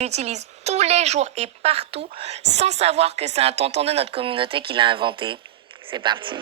Utilise tous les jours et partout sans savoir que c'est un tonton de notre communauté qui l'a inventé. C'est parti.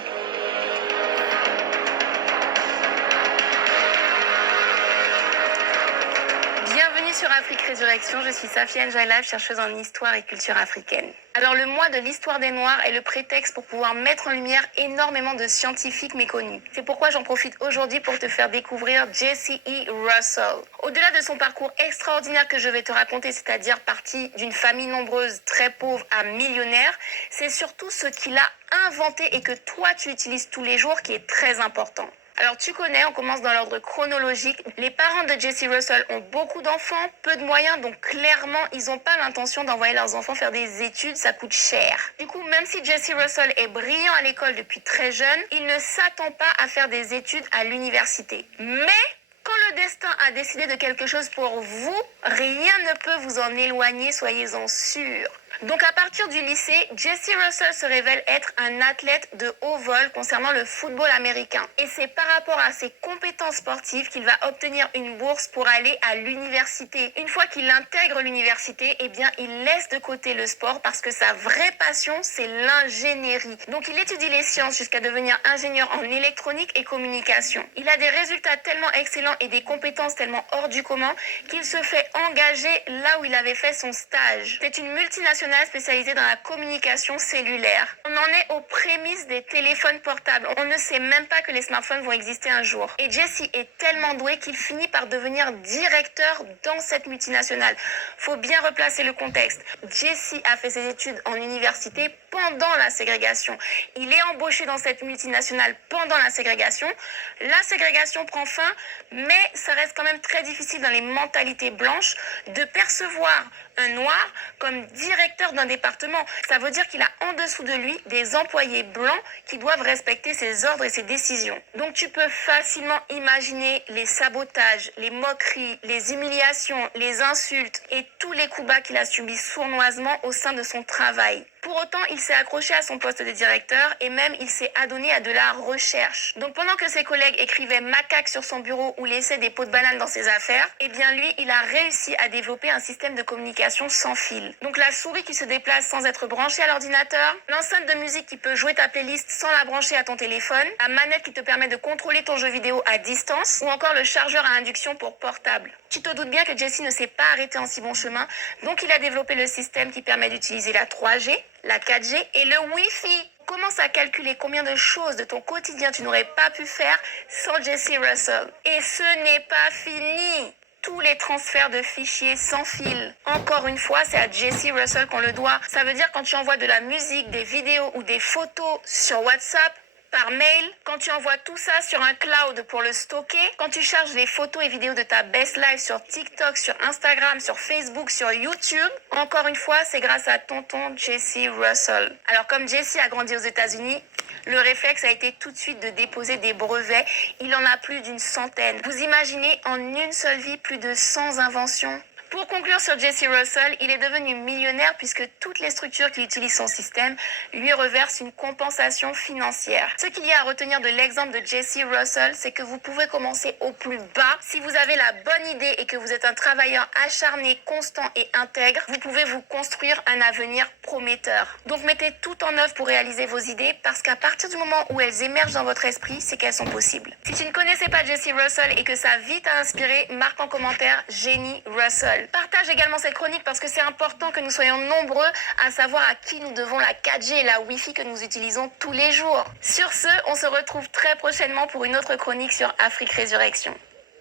Bienvenue sur Afrique Résurrection, je suis Safiane Jailab, chercheuse en histoire et culture africaine. Alors le mois de l'histoire des Noirs est le prétexte pour pouvoir mettre en lumière énormément de scientifiques méconnus. C'est pourquoi j'en profite aujourd'hui pour te faire découvrir Jesse E. Russell. Au-delà de son parcours extraordinaire que je vais te raconter, c'est-à-dire parti d'une famille nombreuse, très pauvre à millionnaire, c'est surtout ce qu'il a inventé et que toi tu utilises tous les jours qui est très important. Alors tu connais, on commence dans l'ordre chronologique. Les parents de Jesse Russell ont beaucoup d'enfants, peu de moyens, donc clairement ils n'ont pas l'intention d'envoyer leurs enfants faire des études, ça coûte cher. Du coup, même si Jesse Russell est brillant à l'école depuis très jeune, il ne s'attend pas à faire des études à l'université. Mais quand le destin a décidé de quelque chose pour vous, rien ne peut vous en éloigner, soyez-en sûrs. Donc à partir du lycée, Jesse Russell se révèle être un athlète de haut vol concernant le football américain. Et c'est par rapport à ses compétences sportives qu'il va obtenir une bourse pour aller à l'université. Une fois qu'il intègre l'université, eh bien il laisse de côté le sport parce que sa vraie passion, c'est l'ingénierie. Donc il étudie les sciences jusqu'à devenir ingénieur en électronique et communication. Il a des résultats tellement excellents et des compétences tellement hors du commun qu'il se fait engager là où il avait fait son stage. C'est une multinationale spécialisée dans la communication cellulaire. On en est aux prémices des téléphones portables. On ne sait même pas que les smartphones vont exister un jour. Et Jesse est tellement doué qu'il finit par devenir directeur dans cette multinationale. Faut bien replacer le contexte. Jesse a fait ses études en université pendant la ségrégation. Il est embauché dans cette multinationale pendant la ségrégation. La ségrégation prend fin, mais ça reste quand même très difficile dans les mentalités blanches de percevoir un noir comme directeur d'un département. Ça veut dire qu'il a en dessous de lui des employés blancs qui doivent respecter ses ordres et ses décisions. Donc tu peux facilement imaginer les sabotages, les moqueries, les humiliations, les insultes et tous les coups bas qu'il a subis sournoisement au sein de son travail. Pour autant, il s'est accroché à son poste de directeur et même il s'est adonné à de la recherche. Donc pendant que ses collègues écrivaient macaque sur son bureau ou laissaient des pots de banane dans ses affaires, eh bien lui, il a réussi à développer un système de communication sans fil. Donc la souris qui se déplace sans être branchée à l'ordinateur, l'enceinte de musique qui peut jouer ta playlist sans la brancher à ton téléphone, la manette qui te permet de contrôler ton jeu vidéo à distance ou encore le chargeur à induction pour portable. Tu te doutes bien que Jesse ne s'est pas arrêté en si bon chemin, donc il a développé le système qui permet d'utiliser la 3G, la 4G et le Wi-Fi. Commence à calculer combien de choses de ton quotidien tu n'aurais pas pu faire sans Jesse Russell. Et ce n'est pas fini. Tous les transferts de fichiers sans fil. Encore une fois, c'est à Jesse Russell qu'on le doit. Ça veut dire quand tu envoies de la musique, des vidéos ou des photos sur WhatsApp, par mail, quand tu envoies tout ça sur un cloud pour le stocker, quand tu charges les photos et vidéos de ta best life sur TikTok, sur Instagram, sur Facebook, sur YouTube, encore une fois, c'est grâce à tonton Jesse Russell. Alors comme Jesse a grandi aux États-Unis, le réflexe a été tout de suite de déposer des brevets. Il en a plus d'une centaine. Vous imaginez en une seule vie plus de 100 inventions? Pour conclure sur Jesse Russell, il est devenu millionnaire puisque toutes les structures qui utilisent son système lui reversent une compensation financière. Ce qu'il y a à retenir de l'exemple de Jesse Russell, c'est que vous pouvez commencer au plus bas. Si vous avez la bonne idée et que vous êtes un travailleur acharné, constant et intègre, vous pouvez vous construire un avenir prometteur. Donc mettez tout en œuvre pour réaliser vos idées parce qu'à partir du moment où elles émergent dans votre esprit, c'est qu'elles sont possibles. Si tu ne connaissais pas Jesse Russell et que sa vie t'a inspiré, marque en commentaire Génie Russell. Partage également cette chronique parce que c'est important que nous soyons nombreux à savoir à qui nous devons la 4G et la Wi-Fi que nous utilisons tous les jours. Sur ce, on se retrouve très prochainement pour une autre chronique sur Afrique Résurrection.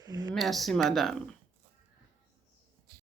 Merci, madame.